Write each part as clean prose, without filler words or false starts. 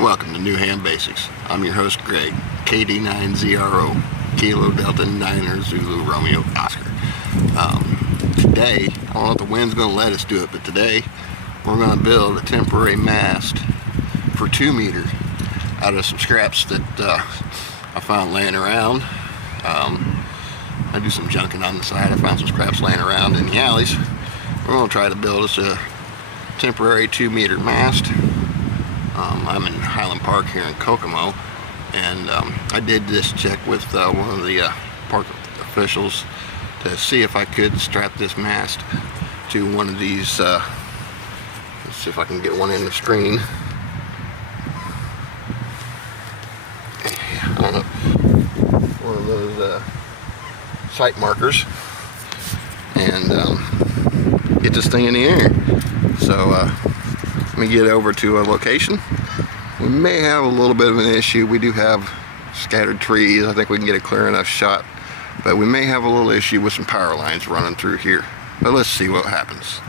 Welcome to New Ham Basics. I'm your host, Greg, KD9ZRO, Kilo Delta Niner Zulu Romeo Oscar. Today, I don't know if the wind's going to let us do it, but today we're going to build a temporary mast for 2 meter out of some scraps that I found laying around. I do some junking on the side. I found some scraps laying around in the alleys. We're going to try to build us a temporary 2 meter mast. I'm in Highland Park here in Kokomo, and I did this check with one of the park officials to see if I could strap this mast to one of these. Let's see if I can get one in the screen. I don't know, one of those sight markers, and get this thing in the air. So let me get over to a location. We may have a little bit of an issue. We do have scattered trees. I think we can get a clear enough shot, but we may have a little issue with some power lines running through here. But let's see what happens.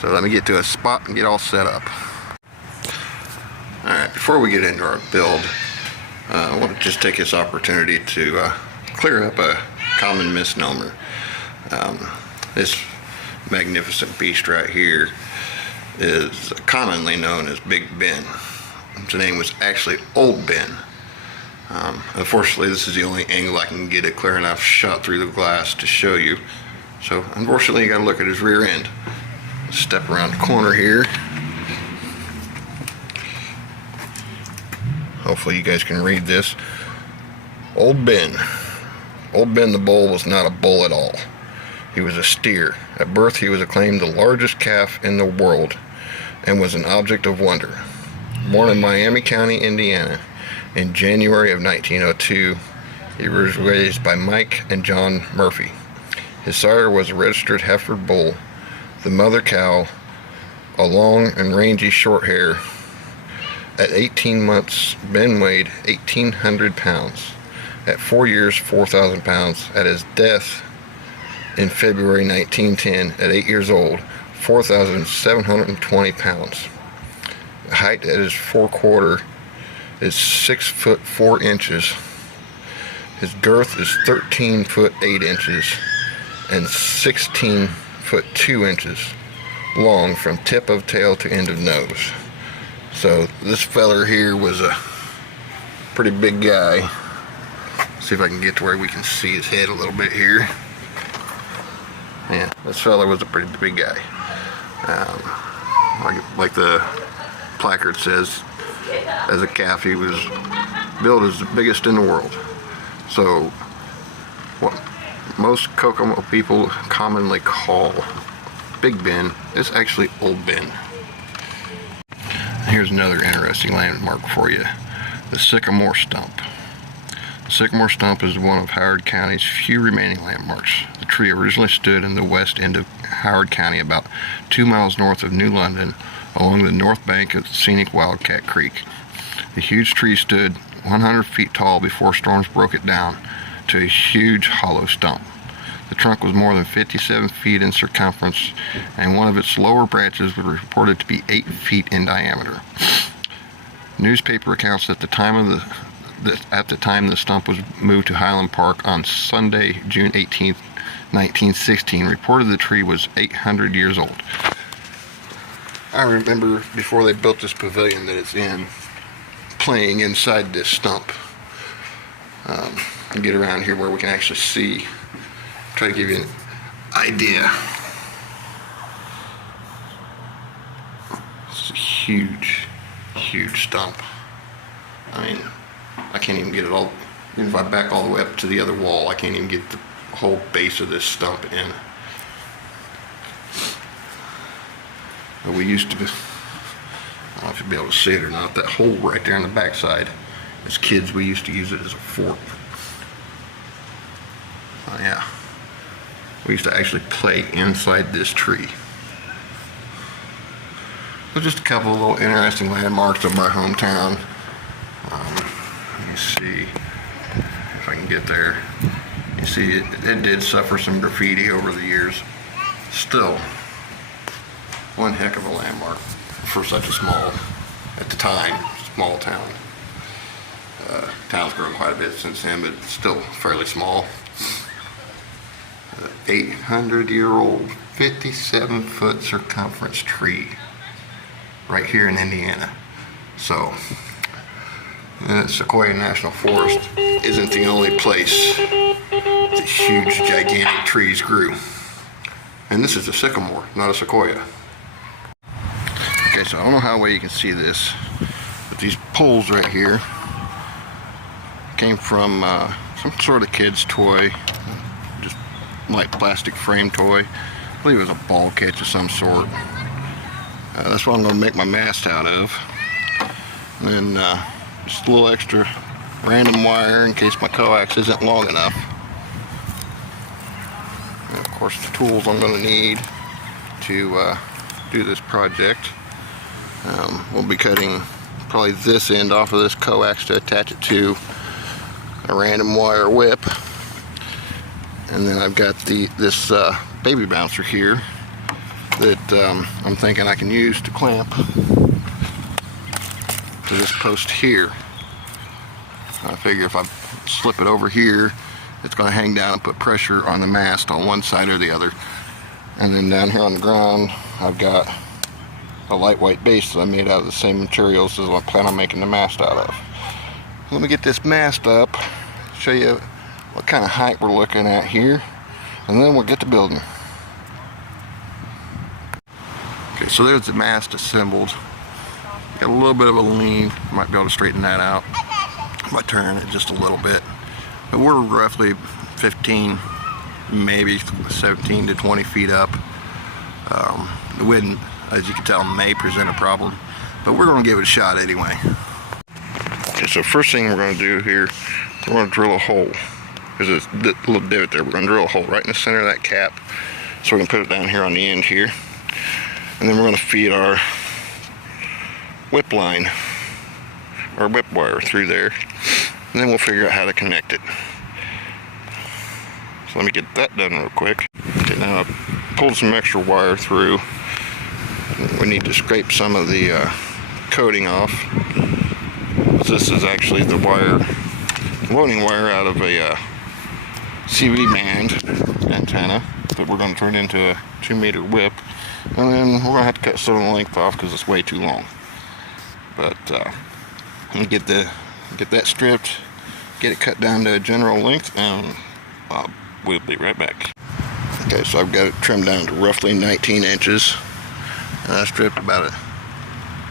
So let me get to a spot and get all set up. Alright, before we get into our build, I want to just take this opportunity to clear up a common misnomer. This magnificent beast right here is commonly known as Big Ben. Its name was actually Old Ben. Unfortunately, this is the only angle I can get a clear enough shot through the glass to show you. So unfortunately, you got to look at his rear end. Step around the corner here. Hopefully you guys can read this. Old Ben. Old Ben the bull was not a bull at all. He was a steer. At birth, he was acclaimed the largest calf in the world and was an object of wonder. Born in Miami County, Indiana, in January of 1902, he was raised by Mike and John Murphy. His sire was a registered Hereford bull. The mother cow, a long and rangy short hair. At 18 months, Ben weighed 1,800 pounds. At 4 years, 4,000 pounds. At his death in February 1910, at 8 years old, 4,720 pounds. The height at his forequarter is 6 foot 4 inches. His girth is 13 foot 8 inches and 16 foot 2 inches long from tip of tail to end of nose. So this feller here was a pretty big guy. See if I can get to where we can see his head a little bit here. Yeah, this fella was a pretty big guy. Like the placard says, as a calf he was billed as the biggest in the world. So what most Kokomo people commonly call Big Ben is actually Old Ben. Here's another interesting landmark for you. The Sycamore Stump. The Sycamore Stump is one of Howard County's few remaining landmarks. The tree originally stood in the west end of Howard County, about 2 miles north of New London, along the north bank of scenic Wildcat Creek. The huge tree stood 100 feet tall before storms broke it down to a huge hollow stump. The trunk was more than 57 feet in circumference, and one of its lower branches was reported to be 8 feet in diameter. Newspaper accounts at the time the stump was moved to Highland Park on Sunday, June 18th, 1916, reported the tree was 800 years old. I remember before they built this pavilion that it's in, playing inside this stump. Get around here where we can actually see. Try to give you an idea. It's a huge, huge stump. I mean, I can't even get it all. Even if I back all the way up to the other wall, I can't even get the whole base of this stump in. But we used to, I don't know if you'll be able to see it or not, that hole right there on the backside. As kids, we used to use it as a fork. Oh yeah. We used to actually play inside this tree. So just a couple of little interesting landmarks of my hometown. Let me see if I can get there. You see, it did suffer some graffiti over the years. Still, one heck of a landmark for such a small, at the time, small town. Town's grown quite a bit since then, but it's still fairly small. 800-year-old, 57-foot circumference tree right here in Indiana. So, Sequoia National Forest isn't the only place that huge, gigantic trees grew. And this is a sycamore, not a sequoia. Okay, so I don't know how well you can see this, but these poles right here came from some sort of kid's toy, just light plastic frame toy. I believe it was a ball catch of some sort. That's what I'm going to make my mast out of. And then just a little extra random wire in case my coax isn't long enough. And of course the tools I'm going to need to do this project. We'll be cutting probably this end off of this coax to attach it to a random wire whip. And then I've got this baby bouncer here that I'm thinking I can use to clamp to this post here. I figure if I slip it over here, it's going to hang down and put pressure on the mast on one side or the other. And then down here on the ground, I've got a lightweight base that I made out of the same materials as I plan on making the mast out of. Let me get this mast up, show you what kind of height we're looking at here, and then we'll get to building. Okay, so there's the mast assembled. Got a little bit of a lean, might be able to straighten that out by turning it just a little bit. But we're roughly 15, maybe 17 to 20 feet up. The wind, as you can tell, may present a problem, but we're going to give it a shot anyway. Okay, so first thing we're going to do here, we're going to drill a hole. There's a little divot there. We're going to drill a hole right in the center of that cap. So we're going to put it down here on the end here. And then we're going to feed our whip line, or whip wire through there. And then we'll figure out how to connect it. So let me get that done real quick. Okay, now I've pulled some extra wire through. We need to scrape some of the coating off. This is actually the wire, loading wire out of a CV band antenna that we're going to turn into a 2-meter whip. And then we're going to have to cut some of the length off because it's way too long. But get that stripped, get it cut down to a general length, and we'll be right back. Okay, so I've got it trimmed down to roughly 19 inches. And I stripped about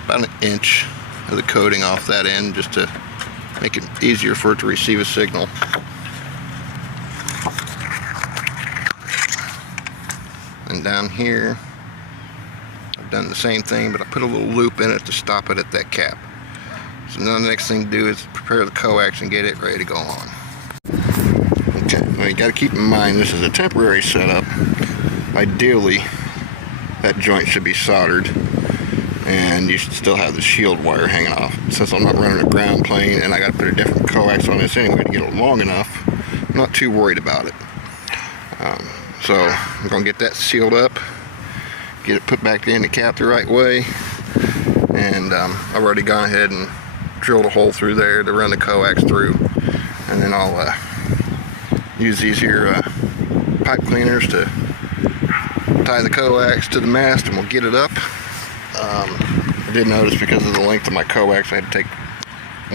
an inch of the coating off that end just to make it easier for it to receive a signal. And down here, I've done the same thing, but I put a little loop in it to stop it at that cap. So now the next thing to do is prepare the coax and get it ready to go on. Okay, now you got to keep in mind this is a temporary setup. Ideally, that joint should be soldered, and you should still have the shield wire hanging off. Since I'm not running a ground plane and I got to put a different coax on this anyway to get it long enough, I'm not too worried about it. So I'm going to get that sealed up, get it put back in the cap the right way, and I've already gone ahead and drilled a hole through there to run the coax through, and then I'll use these here pipe cleaners to tie the coax to the mast, and we'll get it up. I did notice because of the length of my coax I had to take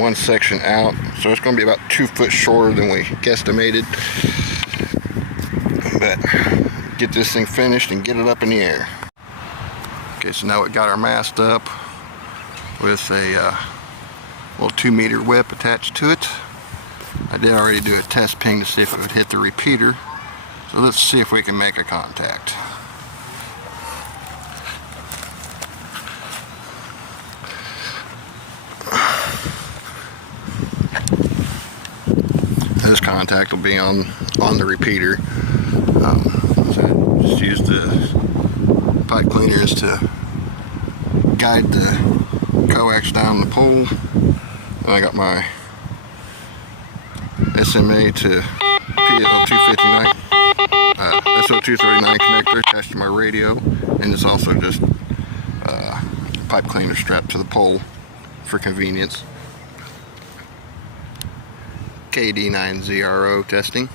one section out, so it's going to be about 2 foot shorter than we guesstimated. But get this thing finished and get it up in the air. Okay, so now we got our mast up with a little 2-meter whip attached to it. I did already do a test ping to see if it would hit the repeater. So let's see if we can make a contact. This contact will be on the repeater. So just use the pipe cleaners to guide the coax down the pole. And I got my SMA to PL259 SO239 connector attached to my radio, and it's also just pipe cleaner strapped to the pole for convenience. KD9ZRO testing.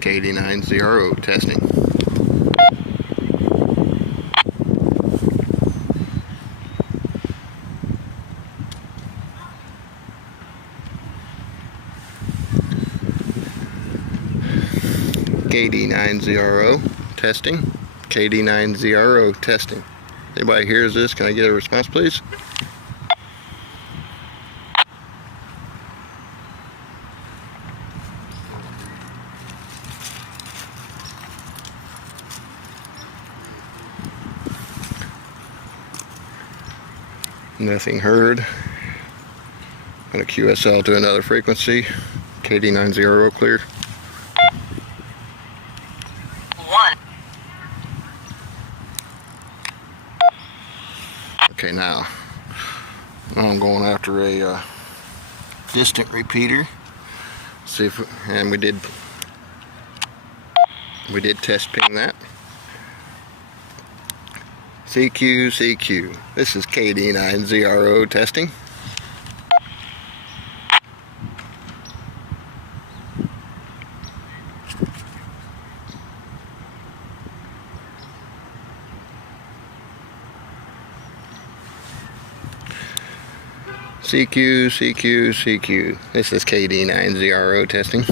KD9ZRO testing. KD9ZRO testing. KD9ZRO testing. Anybody hears this? Can I get a response, please? Nothing heard. I'm going to QSL to another frequency. KD9ZRO clear. 1. Okay, now I'm going after a distant repeater. See if, and we did test ping that. CQ. This is KD9ZRO testing. CQ. This is KD9ZRO testing.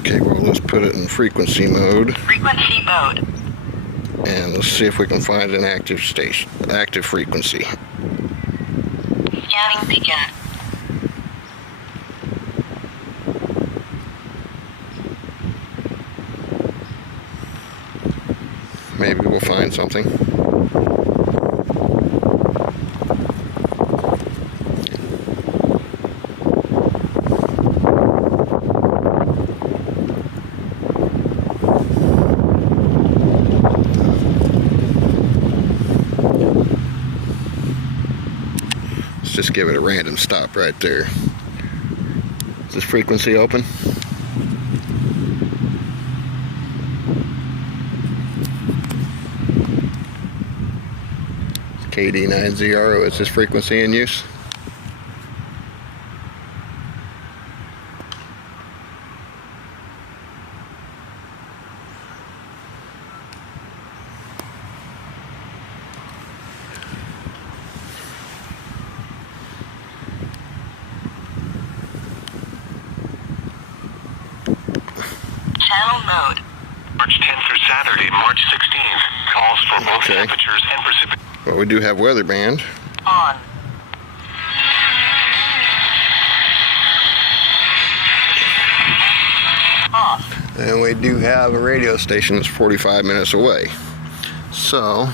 Okay, well, let's put it in frequency mode. Frequency mode. And let's see if we can find an active station, active frequency. Scanning begin. Maybe we'll find something. Let's just give it a random stop right there. Is this frequency open? KD9ZRO, is this frequency in use? Channel mode. March 10th through Saturday, March 16th. Calls for both Okay. temperatures and precipitation. Well, we do have weather band. On. Off. And we do have a radio station that's 45 minutes away. So,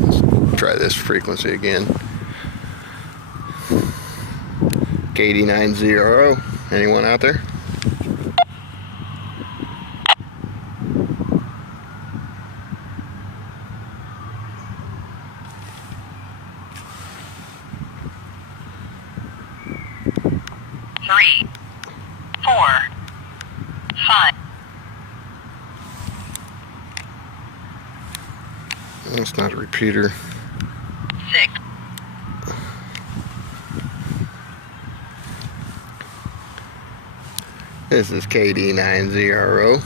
let's try this frequency again. KD9ZRO. Anyone out there? Three. 4. 5. It's not a repeater. 6. This is KD9ZRO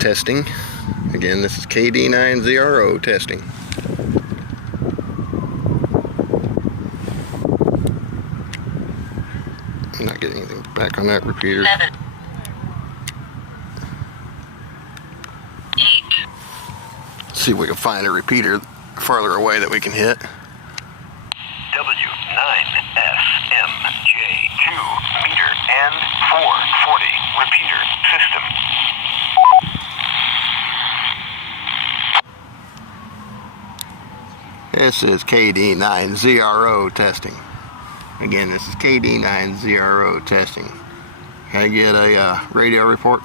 testing. Again, this is KD9ZRO testing. I'm not getting anything back on that repeater. 7. 8. See if we can find a repeater farther away that we can hit. W9FMJ2 meter and 440 repeater system. This is KD9ZRO testing. Again, this is KD9ZRO testing. Can I get a radio report?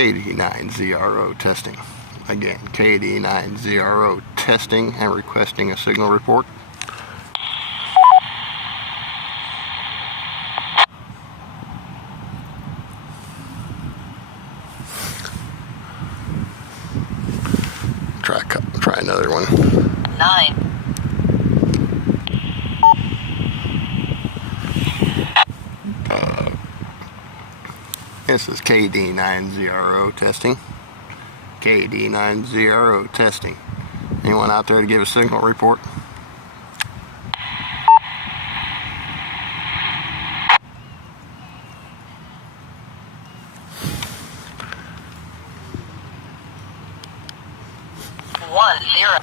KD9ZRO testing. Again, KD9ZRO testing and requesting a signal report. Try another one. 9. This is KD9ZRO testing. KD9ZRO testing. Anyone out there to give a signal report? One zero.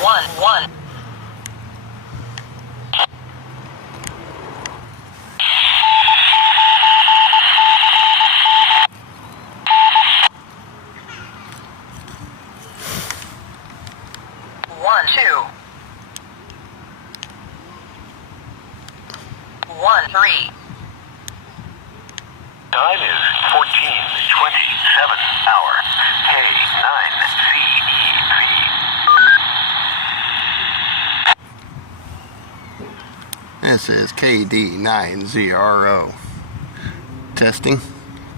1 1. One two. 1 3. Time is 14:27 hour. K9CEV. This is KD9ZRO testing.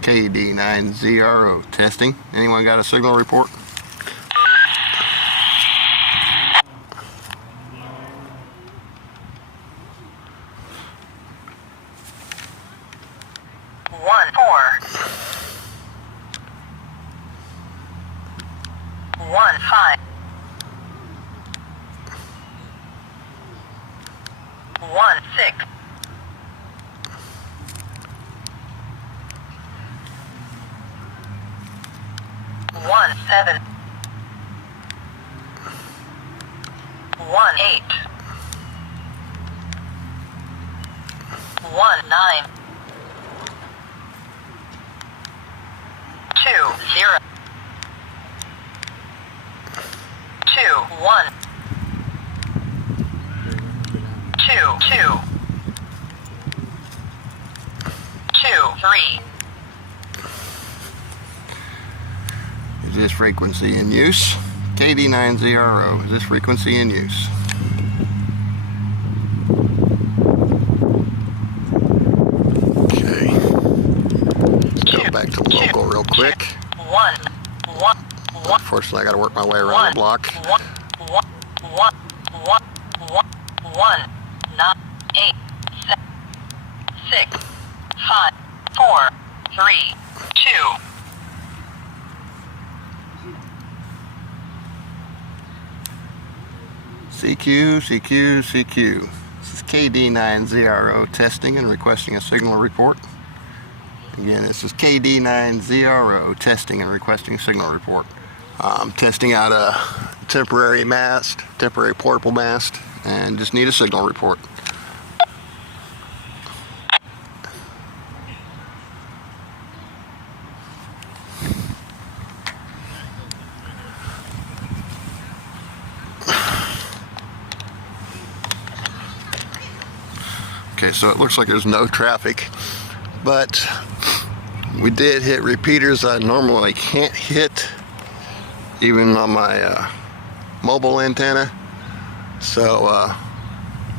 KD9ZRO testing. Anyone got a signal report? One 4. 1 5. 1 6. 1 7. 1 8. 1 9. 2 0. 2 1. 2 2. 2 3. Is this frequency in use? KD9ZRO, is this frequency in use? Okay. Let's go back to local real quick. 1 1 1. Unfortunately, I got to work my way around the block. 1 1 1 1 1 1 9 8 7 6 5 4 3 2. CQ, CQ, CQ. This is KD9ZRO testing and requesting a signal report. Again, this is KD9ZRO testing and requesting a signal report. I'm testing out a temporary mast, temporary portable mast, and just need a signal report. Okay, so it looks like there's no traffic, but we did hit repeaters I normally can't hit, even on my mobile antenna. So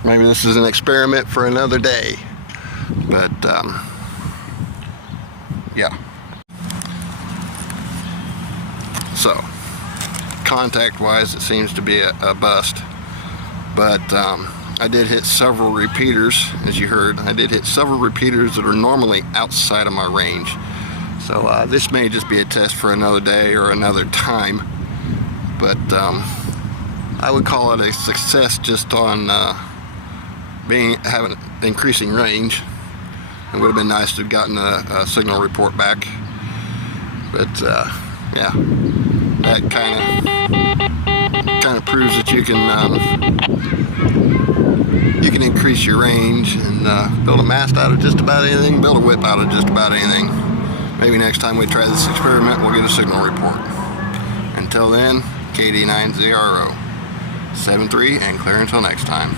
maybe this is an experiment for another day. But yeah. So contact-wise, it seems to be a bust. But I did hit several repeaters, as you heard. I did hit several repeaters that are normally outside of my range. So this may just be a test for another day or another time. But I would call it a success just on having increasing range. It would have been nice to have gotten a signal report back. But yeah, that kind of proves that you can increase your range and build a mast out of just about anything, build a whip out of just about anything. Maybe next time we try this experiment, we'll get a signal report. Until then, KD9ZRO 73 and clear until next time.